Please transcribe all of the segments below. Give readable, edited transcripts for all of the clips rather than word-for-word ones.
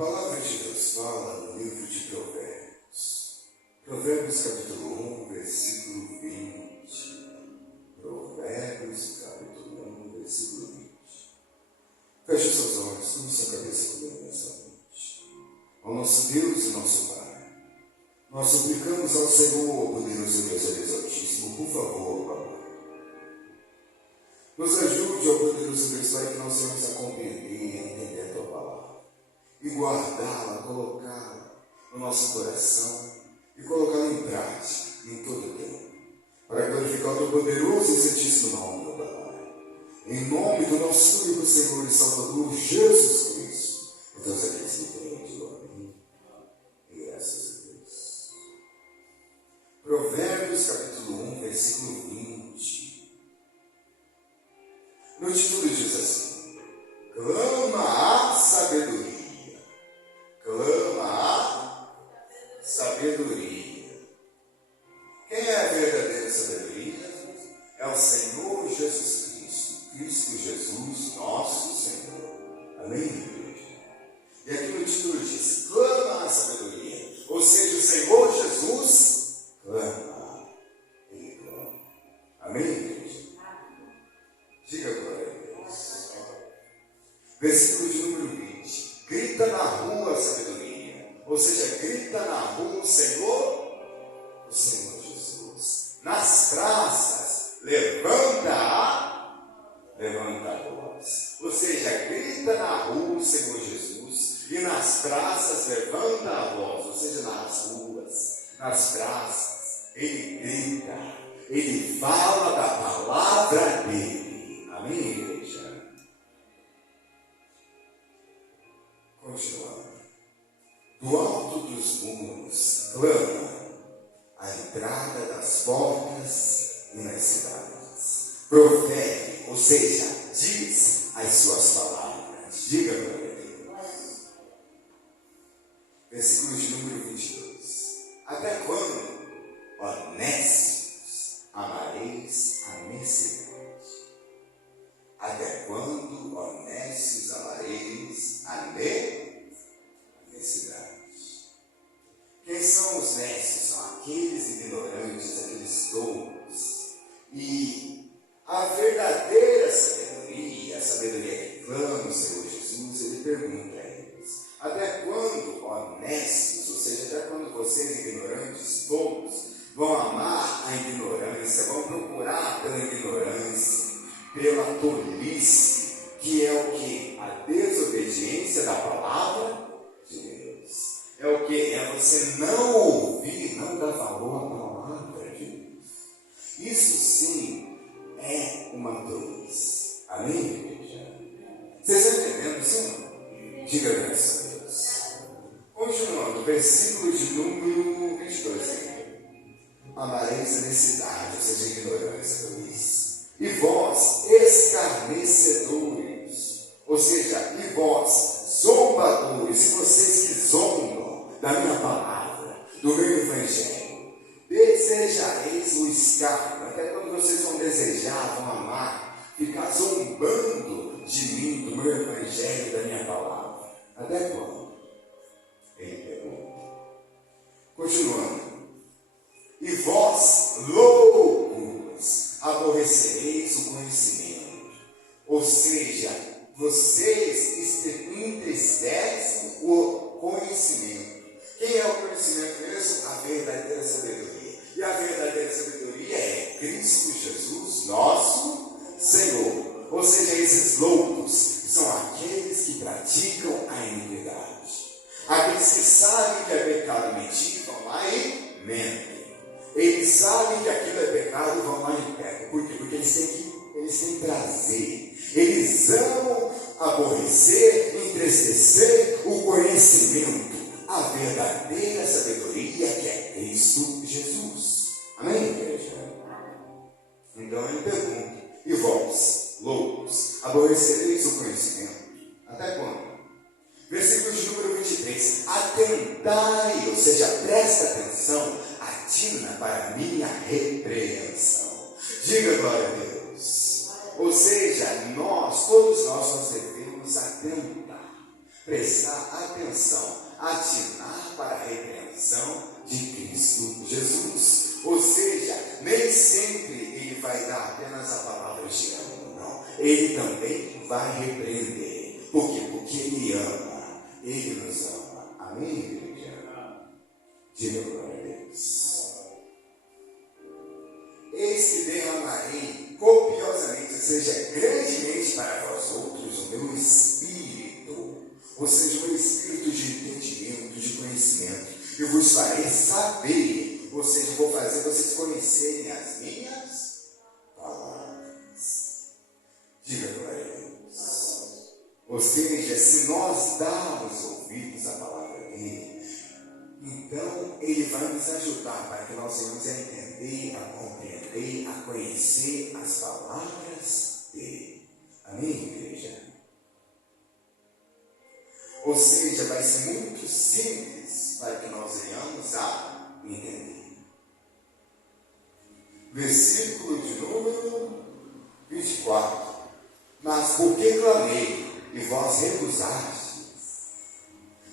palavra de Deus fala no livro de Provérbios. Provérbios capítulo 1, versículo 20. Provérbios capítulo 1, versículo 20. Feche seus olhos, curve sua cabeça comigo nessa noite. Ao nosso Deus e nosso Pai, nós suplicamos ao Senhor, poderoso Deus e Deus Altíssimo, por favor, Pai, nos ajude, ó poderoso Deus, Pai, que nós venhamos a compreender e a entender a Tua palavra e guardá-la, colocá-la no nosso coração e colocá-la em prática em todo o tempo, para glorificar o Teu poderoso e santíssimo nome, meu Pai. Em nome do nosso único Senhor e Salvador Jesus Cristo, e todos aqueles que creem, digam amém. E graças a Deus. Provérbios capítulo 1, versículo 20. No título diz assim: clama a sabedoria. Clama a sabedoria. Quem é a verdadeira sabedoria? É o Senhor Jesus Cristo. Cristo Jesus, nosso Senhor. Amém, igreja? E aqui no título diz: clama a sabedoria. Ou seja, o Senhor Jesus clama. Ele clama. Amém, igreja? Diga glória a Deus. Versículo de número 20. Grita na rua a sabedoria. Ou seja, grita na rua o Senhor Jesus. Nas praças, levanta a voz. Ou seja, grita na rua o Senhor Jesus. E nas praças, levanta a voz. Ou seja, nas ruas, nas praças, ele grita. Ele fala da palavra dele. Amém, igreja? Continuando. Do alto dos muros, clama a entrada das portas e nas cidades. Profere, ou seja, diz as suas palavras. Diga para Deus. Versículo de número 22. Até quando, honestos, amareis a necessidade? Até quando, honestos, amareis a necessidade? Quem são os nestos? São aqueles ignorantes, aqueles tolos. E a verdadeira sabedoria, a sabedoria que clama o Senhor Jesus, ele pergunta a eles: até quando, honestos, ou seja, até quando vocês, ignorantes, tolos, vão amar a ignorância, vão procurar pela ignorância, pela tolice, que é o que? A desobediência da palavra de Deus. É o que? É você não ouvir, não dar valor à palavra de Deus. Isso sim é uma tolice. Amém, igreja? Vocês estão entendendo isso ou não? Diga graças a Deus. Continuando, versículo de número 22. Amareis a necessidade, ou seja, ignorância, tolice. E vós, escarnecedores, ou seja, e vós, zombadores, e vocês que zombam da minha palavra, do meu evangelho, desejareis o escárnio. Até quando vocês vão desejar, vão amar, ficar zombando de mim, do meu evangelho, da minha palavra? Até quando? Ele pergunta. Continuando. E vós, loucos, aborrecereis o conhecimento. Ou seja, vocês entristecem o conhecimento. Quem é o conhecimento mesmo? A verdadeira sabedoria. E a verdadeira sabedoria é Cristo Jesus, nosso Senhor. Ou seja, esses loucos são aqueles que praticam a iniquidade. Aqueles que sabem que é pecado mentir, vão lá e mentem. Eles sabem que aquilo é pecado e vão lá e pecam. Por quê? Porque eles têm prazer. Eles amam aborrecer, entristecer o conhecimento. A verdadeira sabedoria que é Cristo Jesus. Amém, igreja? Então ele pergunta: e vós, loucos, aborrecereis o conhecimento? Até quando? Versículo de número 23. Atentai, ou seja, presta atenção, atina para a minha repreensão. Diga glória a Deus. Ou seja, todos nós devemos atentar, prestar atenção, atinar para a repreensão de Cristo Jesus. Ou seja, nem sempre ele vai dar apenas a palavra de ânimo, não. Ele também vai repreender. Por quê? Porque ele ama, ele nos ama. Amém, igreja? Diga glória a Deus. Eis que derramarei copiosamente, ou seja, grandemente para vós outros, o meu espírito, ou seja, o espírito de entendimento, de conhecimento. Eu vos farei saber, ou seja, vou fazer vocês conhecerem as minhas palavras. Diga glória a Deus. Ou seja, se nós darmos ouvidos à palavra dele, então ele vai nos ajudar para que nós venhamos a entender, a compreender, a conhecer as palavras dele. Amém, igreja? Ou seja, vai ser muito simples para que nós venhamos a entender. Versículo de número 24. Mas porque clamei e vós recusastes,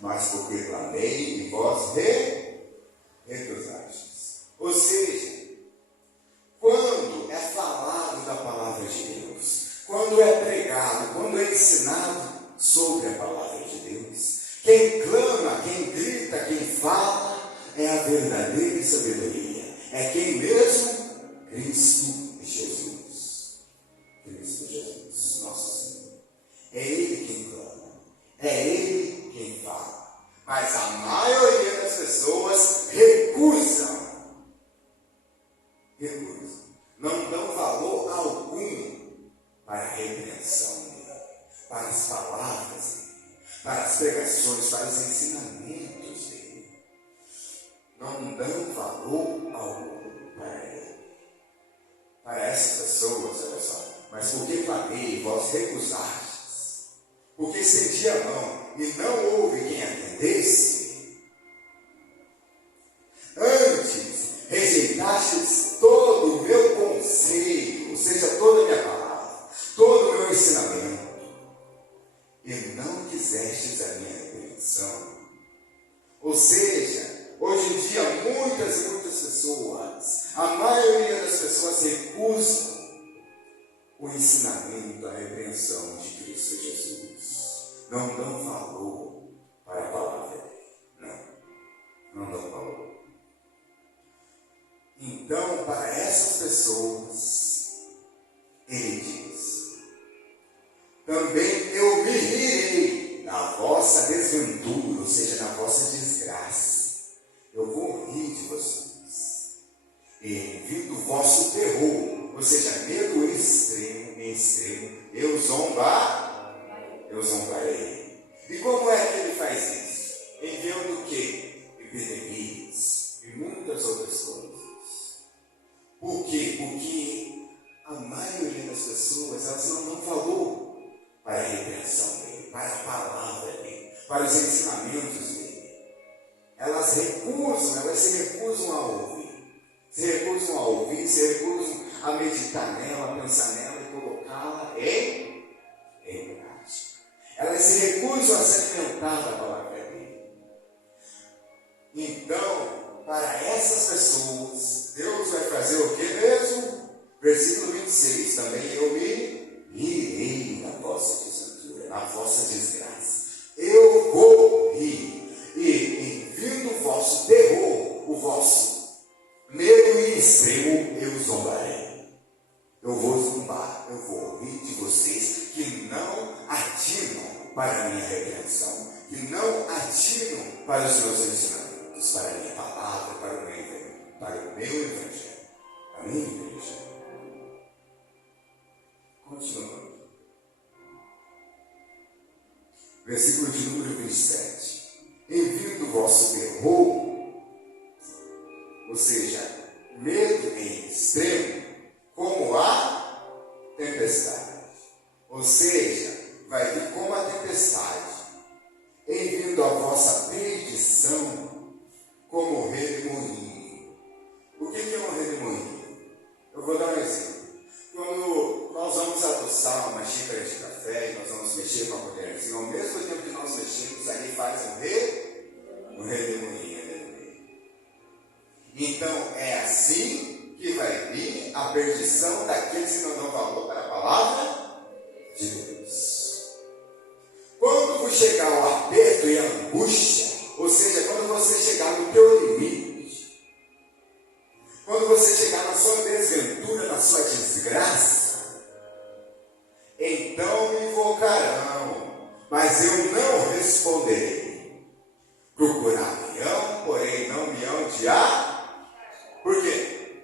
mas porque clamei e vós recusastes. Ou seja, quando é falado da palavra de Deus, quando é pregado, quando é ensinado sobre a palavra de Deus, quem clama, quem grita, quem fala, é a verdadeira sabedoria. É quem mesmo? Cristo Jesus. Cristo Jesus, nosso Senhor. É Ele quem clama, é Ele quem fala. Mas a maioria das pessoas recusam. Não dão valor algum para a repreensão dele, para as palavras dele, para as pregações, para os ensinamentos dele. Não dão valor algum para ele. Para essas pessoas, olha só. Mas porque clamei, vós recusastes, porque estendi a mão e não houve quem atendesse, antes rejeitastes todo o meu conselho, ou seja, toda a minha palavra, todo o meu ensinamento, e não quisestes a minha repreensão. Ou seja, hoje em dia muitas pessoas, a maioria das pessoas recusam o ensinamento, a repreensão de Cristo Jesus. Não dão valor para a palavra dele. Não dão valor. Então, para essas pessoas, ele diz: também eu me rirei na vossa desventura, ou seja, na vossa desgraça. Eu vou rir de vocês. E vindo o vosso terror, ou seja, medo extremo, eu zombarei. E como é que ele faz isso? Enviando o quê? Epidemias e muitas outras coisas. Por quê? Porque a maioria das pessoas, elas não dão valor para a repreensão dele, para a palavra dele, para os ensinamentos dele. Elas se recusam a ouvir, se recusam a meditar nela, a pensar nela e colocá-la em prática. Elas se recusam a se alimentar da palavra dele. Então, para essas pessoas, Deus vai fazer o que mesmo? Versículo 26, também eu me rirei na vossa desventura, na vossa desgraça. Eu vou rir, e em vindo o vosso terror, o vosso medo e extremo, eu zombarei. Eu vou zombar, eu vou rir de vocês que não atinam para a minha repreensão, que não atinam para os meus ensinamentos, para a minha palavra, para o meu evangelho. Amém, igreja? Continuando. Versículo de número 27. Enviando o vosso terror, ou seja, medo em extremo, como a tempestade. Ou seja, vai vir como a tempestade, enviando a vossa perdição como o redemoinho. O que é um redemoinho? Eu vou dar um exemplo. Quando nós vamos adoçar uma xícara de café e nós vamos mexer com a colherzinha, ao mesmo tempo que nós mexemos mais um redemoinho ali no meio. Então é assim que vai vir a perdição daqueles que não dão valor para a palavra de Deus. Quando chegar o aperto e a angústia, ou seja, quando você chegar no teu limite, quando você chegar na sua desventura, na sua desgraça, então me invocarão, mas eu não responderei. Procurar-me-ão, porém não me hão de Por quê?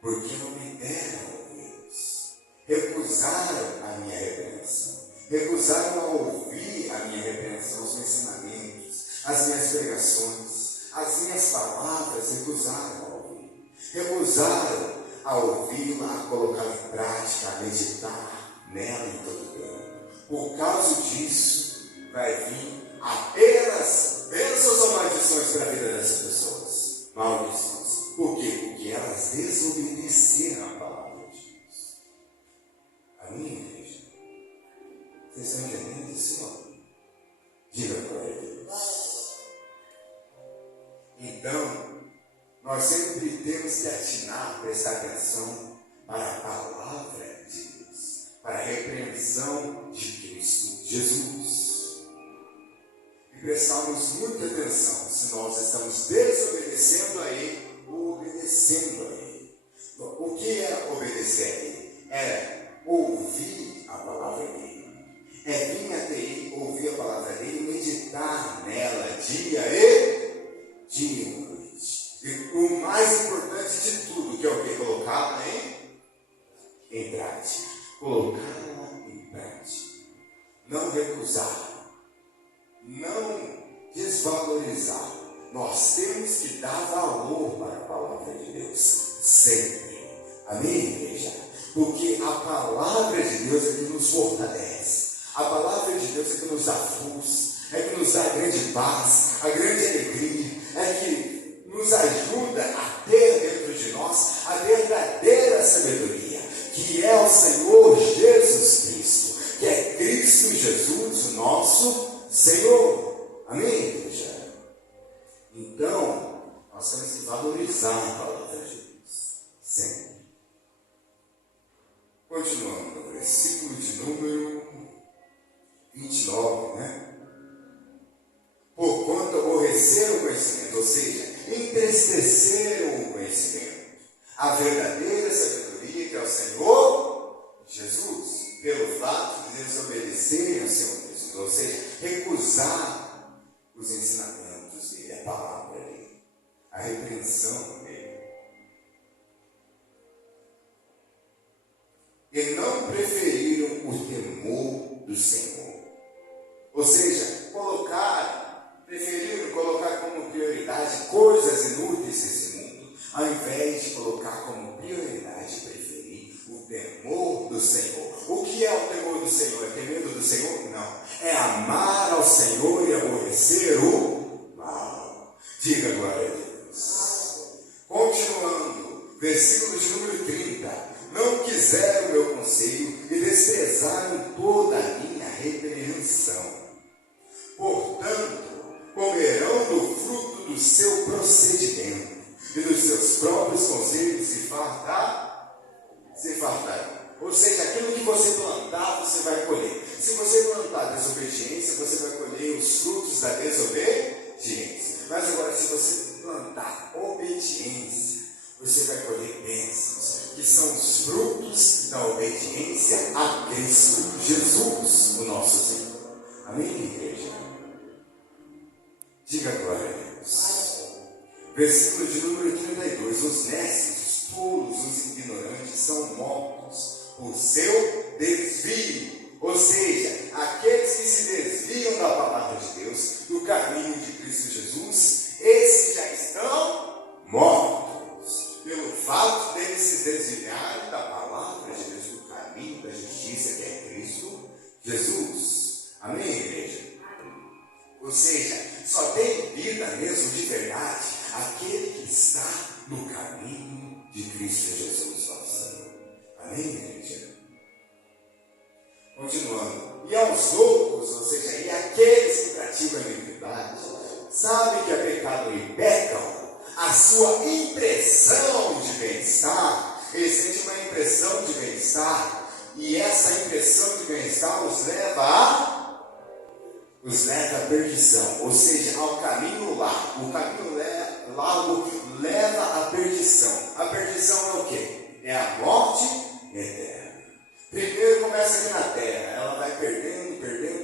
Porque não me deram ouvidos. Recusaram a minha repreensão. Recusaram a ouvir a minha repreensão, os meus ensinamentos, as minhas pregações, as minhas palavras. Recusaram a ouvir. Recusaram a ouvi-la, a colocar em prática, a meditar nela em todo tempo. Por causa disso, vai vir apenas bênçãos ou maldições para a vida dessas pessoas. Maldições. Por quê? Porque elas desobedeceram a palavra de Deus. Amém, igreja? Vocês estão entendendo isso, não? Diga glória a Deus. Então, nós sempre temos que atinar, prestar atenção para a palavra de Deus, para a repreensão de Cristo Jesus. E prestarmos muita atenção se nós estamos desobedecendo a Ele ou obedecendo a Ele. O que é obedecer a Ele? É ouvir a palavra dele. É vir até Ele, ouvir a palavra dele, meditar nela dia e noite. E o mais importante de tudo, que é o que? Colocá-la em prática. Colocá-la em prática. Não recusar. Não desvalorizar. Nós temos que dar valor para a palavra de Deus. Sempre. Amém, igreja? Porque a palavra de Deus é que nos fortalece. A palavra de Deus é que nos dá força, é que nos dá a grande paz, a grande alegria, é que nos ajuda a ter dentro de nós a verdadeira sabedoria, que é o Senhor Jesus Cristo, que é Cristo Jesus, o nosso Senhor. Amém, igreja? Então, nós temos que valorizar a palavra de Deus, sempre. Continuando no versículo de número 29, né? Porquanto aborreceram o conhecimento, ou seja, entristeceram o conhecimento, a verdadeira sabedoria que é o Senhor Jesus, pelo fato de desobedecerem ao Senhor Jesus, ou seja, recusar os ensinamentos dele, a palavra dele, a repreensão dele. E não preferiram o temor do Senhor. Ou seja, preferiram colocar como prioridade coisas inúteis desse mundo, ao invés de colocar como prioridade, preferir o temor do Senhor. O que é o temor do Senhor? É ter medo do Senhor? Não. É amar ao Senhor e aborrecer o mal. Diga glória a Deus. Continuando, versículo de número 30. Não quiseram o meu conselho e desprezaram toda a minha repreensão. Portanto, comerão do fruto do seu procedimento e dos seus próprios conselhos se fartarão. Ou seja, aquilo que você plantar, você vai colher. Se você plantar desobediência, você vai colher os frutos da desobediência. Mas agora, se você plantar obediência, você vai colher bênçãos, que são os frutos da obediência a Cristo Jesus, o nosso Senhor. Amém, igreja? Diga glória a Deus. Versículo de número 32. Os necios, os tolos, os ignorantes são mortos por seu desvio. Ou seja, aqueles que se desviam da palavra de Deus, do caminho de Cristo Jesus, esses já estão mortos. Pelo fato deles se desviarem da palavra de Deus, do caminho da justiça que é Cristo Jesus. Amém, igreja? Ou seja, só tem vida mesmo de verdade aquele que está no caminho de Cristo Jesus, nosso Senhor. Amém, igreja? Continuando. E aos outros, ou seja, e aqueles sabe que é pecado e pecam, a sua impressão de bem-estar, eles sentem uma impressão de bem-estar, e essa impressão de bem-estar os leva à perdição, ou seja, ao caminho largo. O caminho largo leva à perdição. A perdição é o quê? É a morte eterna. Primeiro começa aqui na terra, ela vai perdendo,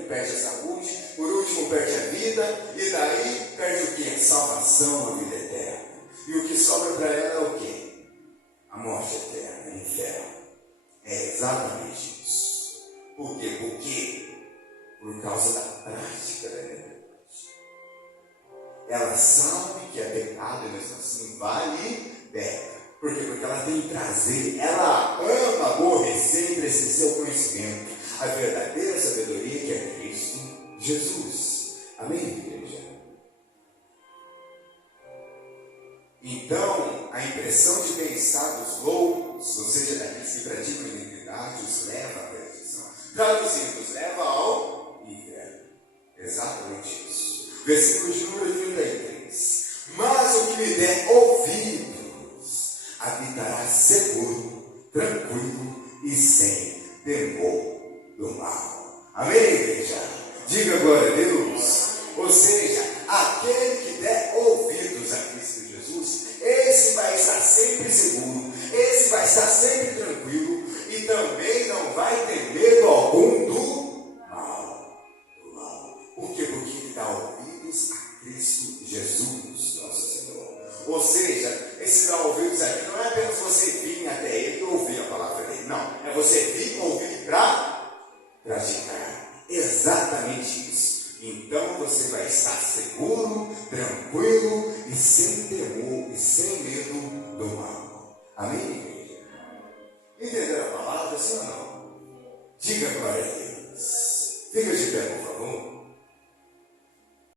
perde a saúde, por último perde a vida, e daí perde o quê? A salvação, a vida eterna. E o que sobra para ela é o quê? A morte eterna, o inferno. É exatamente isso. Por quê? Por causa da prática da iniquidade. Ela sabe que é pecado, e mesmo assim vai e peca. Por quê? Porque ela tem prazer, ela ama aborrecer entre esse seu conhecimento. A verdadeira sabedoria que é Cristo Jesus. Amém, igreja? Então, a impressão de bem-estar dos loucos, ou seja, daqueles que praticam a iniquidade, os leva à perdição. Traduzindo, os leva ao inferno. Exatamente isso. Versículo de número 33. Mas o que me der ouvidos habitará seguro, tranquilo e sem temor do mal. Amém, igreja? Diga glória a Deus. Ou seja, aquele que der ouvidos a Cristo Jesus, esse vai estar sempre seguro, esse vai estar sempre tranquilo e também não vai ter medo algum do mal. Por quê? Porque ele dá ouvidos a Cristo Jesus, nosso Senhor. Ou seja, esse dar ouvidos aqui não é apenas você vir até ele e ouvir a palavra dele. Não, é você vir e ouvir para praticar. Exatamente isso. Então você vai estar seguro, tranquilo e sem temor e sem medo do mal. Amém, igreja? Entenderam a palavra, sim ou não? Diga glória a Deus. Fica de pé, por favor.